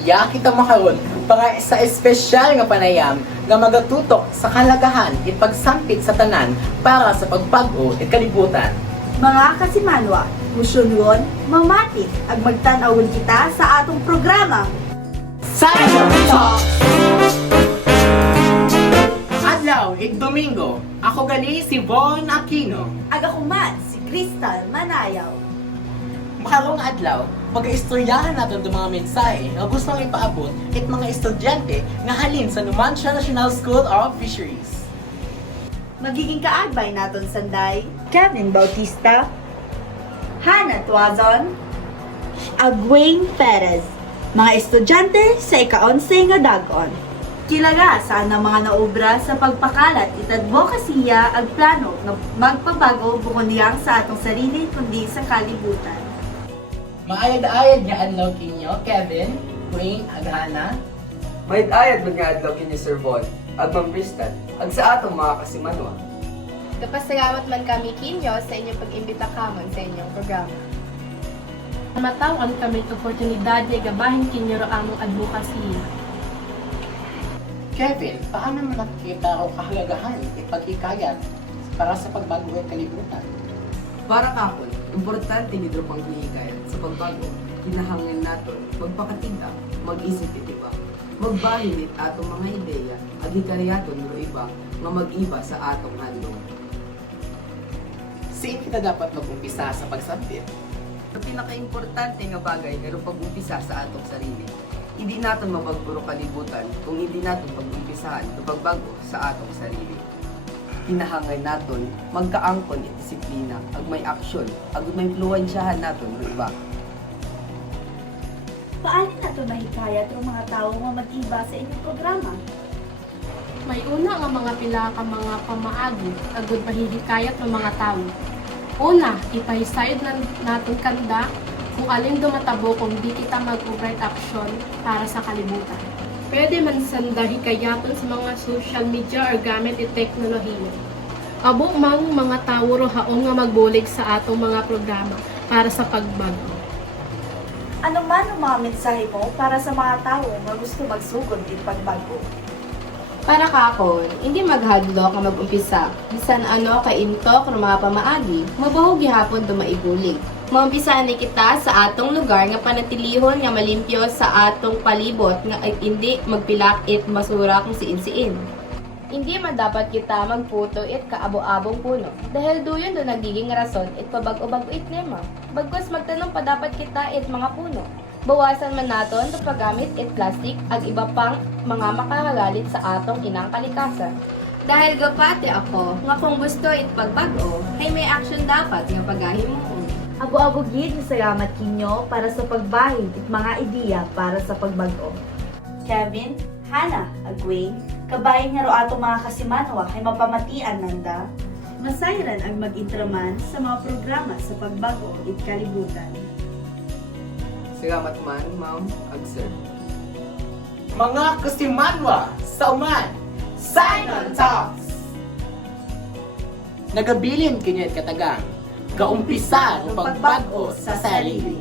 iya kita makaron para sa espesyal nga panayam nga magatutok sa kalagahan at pagsampit sa tanan para sa pagbago at kalibutan. Mga kasimanwa, musyongon, mamatit, ag magtanawon kita sa atong programa. Science Talks! Adlaw, Domingo. Ako gali si Von Aquino. Ag ako man, si Crystal Manayaw. Makarong adlaw, pag-istoryahan natin itong mga mensahe na gustong ipaabot at mga estudyante nga halin sa Numancia National School of Fisheries. Magiging kaagbay naton sanday, Kevin Bautista, Hannah Tuazon, ag Wayne Perez, mga estudyante sa ika-11 nga dagon. Kilaga saan ang mga naobra sa pagpakalat at advokasya ag plano na magpabago bukod niyang sa atong sarili kundi sa kalibutan. Maayad-ayad nga adlaw kinyo, Kevin, Wayne, ag Hannah. May ayad ba nga adlaw kini Sir Von, at Ma'am Crystal, ag sa atong mga kasimanwa. Kapasalamat man kami kinyo sa inyong pag-imbita kamon sa inyong programa. Matawan kami oportunidad na gabahin kinyo among advokasya. Kevin, paano mo nakikita o kahalagahan at pag-ikayat para sa pagbago at kalibutan? Para kakon, importante nito pang hihikayat sa pagbago, kinahanglan naton magpakatiga, mag-isip itiba, magbahinit atong mga ideya, ag hikayaton no iba nga mag-iba sa atong handong. Saan kita dapat mag-umpisa sa pagsabit? Ang pinaka-importante nga bagay nga pag-umpisa sa atong sarili. Hindi natin mabagburo kalibutan kung hindi natin pag-umpisahan ng pagbago sa atong sarili. Kinahanglan naton magkaangkon at disiplina, ag may aksyon, ag may influensyahan naton ng iba. Paano nato mahikayat ng mga tao nga mag-iba sa inyong programa? May una nga mga pila ka mga pamaagi, agud mahihikayat ng mga tao. Una, ipahisayod na naton kanda kung alin dumatabo kung di kita mag-overt action para sa kalibutan. Pwede man sanda hikayaton sa mga social media or gamit at teknolohiya. Abo mang mga tao ro haon nga magbulig sa atong mga programa para sa pagbago. Ano man ang mga mensahe mo para sa mga tao nga gusto magsugod din pagbago? Para kakon, hindi maghadlok nga mag-umpisa. Bisan ano kay intok ng mga pamaagi, mabahog gihapon dumaibulig. Maumpisahan ni kita sa atong lugar nga panatilihon nga malimpyo sa atong palibot nga hindi magpilak it masura kung siin-siin. Hindi man dapat kita magputo it kaabo-abong puno dahil duyon do nagiging rason it pabago-bago it nema. Bagkus magtanong pa dapat kita it mga puno. Bawasan man naton do paggamit it plastic ag iba pang mga makakagalit sa atong inang kalikasan. Dahil gapate ako nga kung gusto it pagbago, ay may action dapat nga pagahimo. Abo-abo gid ni salamat kinyo para sa pagbahid at mga ideya para sa pagbago. Kevin, Hannah, ag Wayne, kabayan nga ro ato mga kasimanwa ay mapamatian nanda. Masayran ang mag-intraman sa mga programa sa pagbago at kalibutan. Salamat man, Ma'am, ag Sir. Mga kasimanwa sa uman, Simon Talks! Nagabilin kinyo at katagang, kaumpisa ng pagbago sa sarili.